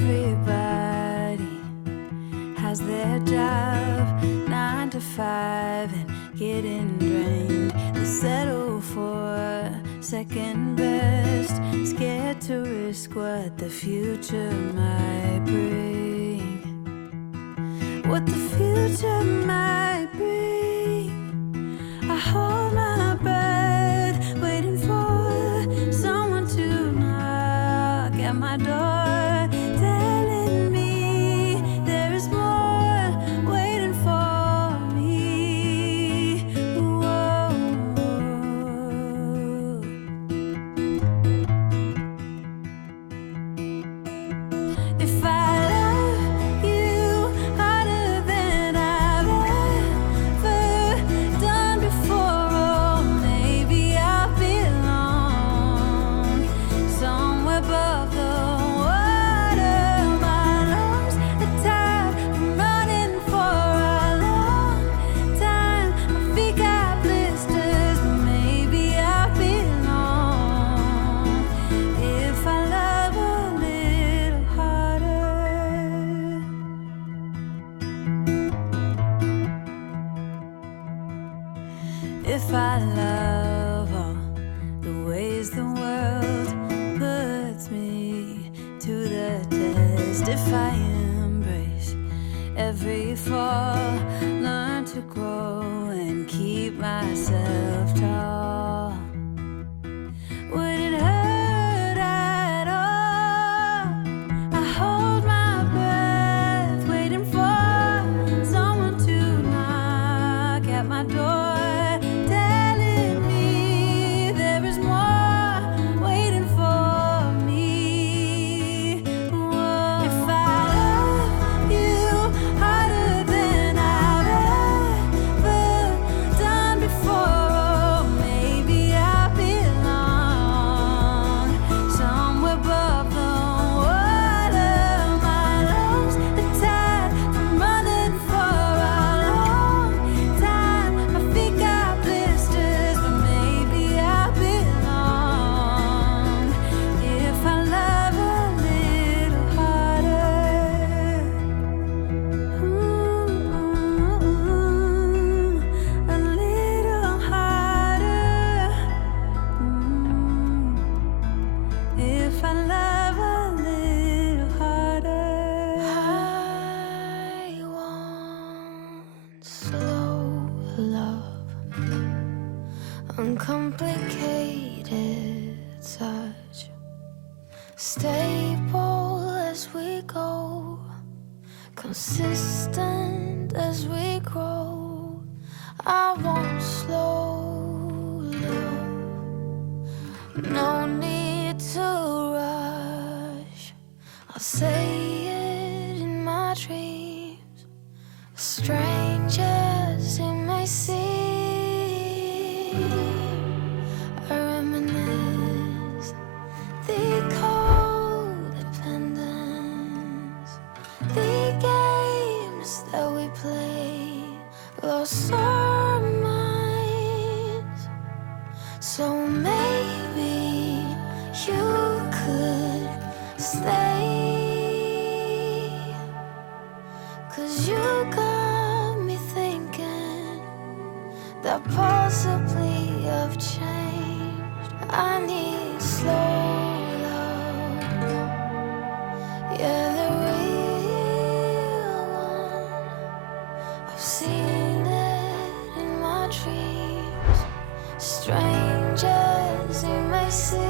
Everybody has their job, 9 to 5, and getting drained. They settle for second best, scared to risk what the future might bring. What the future might bring. I hold my breath, waiting for someone to knock at my door, telling me there is more waiting for me. Whoa. If I love you harder than I've ever done before, oh, maybe I belong somewhere above the water. My lungs are tired, I'm running for a long time. My feet got blisters, but maybe I belong if I love a little harder. If I love all the ways the world puts me to the test, if I embrace every fall, learn to grow and keep myself tall, would it hurt at all? I hold my breath, waiting for someone to knock at my door, telling me there is more waiting for me. Whoa. If I love you harder than I've ever done before, oh, maybe I belong somewhere above the water. My lungs are tired, I'm running for a long time. My feet got blisters, but maybe I belong if I love a little harder. A little harder. If I love a little harder. I want slow love, uncomplicated touch, stable as we go, consistent as we grow. I want slow love, no need to rush. I'll say it in my dreams, strange as it may seem. I reminisce the codependence, the games that we played, lost our minds. So maybe you could stay, 'cause you got me thinking that possibly I've changed. I need slow love, yeah, the real one. I've seen it in my dreams, strange as it may seem.